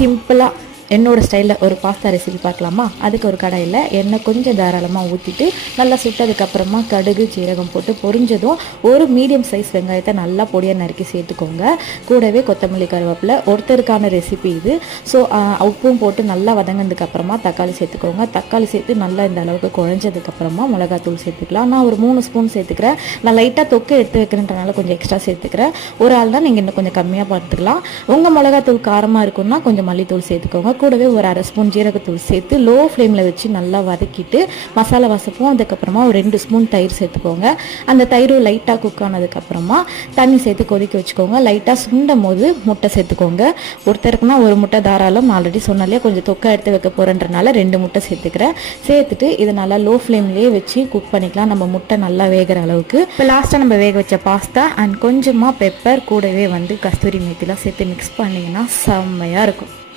சிம்பிளாக என்னோடய ஸ்டைலில் ஒரு பாஸ்தா ரெசிபி பார்க்கலாமா? அதுக்கு ஒரு கடாயில் எண்ணெய் கொஞ்சம் தாராளமாக ஊற்றிட்டு நல்லா சுட்டதுக்கப்புறமா கடுகு சீரகம் போட்டு பொரிஞ்சதும் ஒரு மீடியம் சைஸ் வெங்காயத்தை நல்லா பொடியாக நறுக்கி சேர்த்துக்கோங்க. கூடவே கொத்தமல்லி கருவேப்பிலை, ஒருத்தருக்கான ரெசிபி இது. ஸோ உப்பும் போட்டு நல்லா வதங்கினதுக்கப்புறமா தக்காளி சேர்த்துக்கோங்க. தக்காளி சேர்த்து நல்லா இந்த அளவுக்கு குழஞ்சதுக்கப்புறமா மிளகாத்தூள் சேர்த்துக்கலாம். நான் ஒரு 3 ஸ்பூன் சேர்த்துக்கிறேன். நான் லைட்டாக தொக்கு எடுத்து வைக்கிறேன்றனால கொஞ்சம் எக்ஸ்ட்ரா சேர்த்துக்கிறேன். ஒரு ஆள் தான், நீங்கள் இன்னும் கொஞ்சம் கம்மியாக பார்த்துக்கலாம். உங்கள் மிளகாத்தூள் காரமாக இருக்குன்னா கொஞ்சம் மல்லித்தூள் சேர்த்துக்கோங்க. கூடவே ஒரு அரை ஸ்பூன் ஜீரகத்தூள் சேர்த்து லோ ஃப்ளேமில் வச்சு நல்லா வதக்கிட்டு மசாலா வசப்போம். அதுக்கப்புறமா ஒரு 2 ஸ்பூன் தயிர் சேர்த்துக்கோங்க. அந்த தயிரும் லைட்டாக குக் ஆனதுக்கப்புறமா தண்ணி சேர்த்து கொதிக்க வச்சுக்கோங்க. லைட்டாக சுண்டும் போது முட்டை சேர்த்துக்கோங்க. ஒருத்தருக்குன்னா ஒரு முட்டை தாராளம். ஆல்ரெடி சொன்னாலே கொஞ்சம் தொக்கா எடுத்து வைக்க போகிறேன்றனால 2 முட்டை சேர்த்துக்கிறேன். சேர்த்துட்டு இதை நல்லா லோ ஃப்ளேம்லேயே வச்சு குக் பண்ணிக்கலாம், நம்ம முட்டை நல்லா வேகிற அளவுக்கு. இப்போ லாஸ்ட்டாக நம்ம வேக வச்ச பாஸ்தா அண்ட் கொஞ்சமாக பெப்பர், கூடவே கஸ்தூரி மேத்திலாம் சேர்த்து மிக்ஸ் பண்ணிங்கன்னா செம்மையாக இருக்கும்.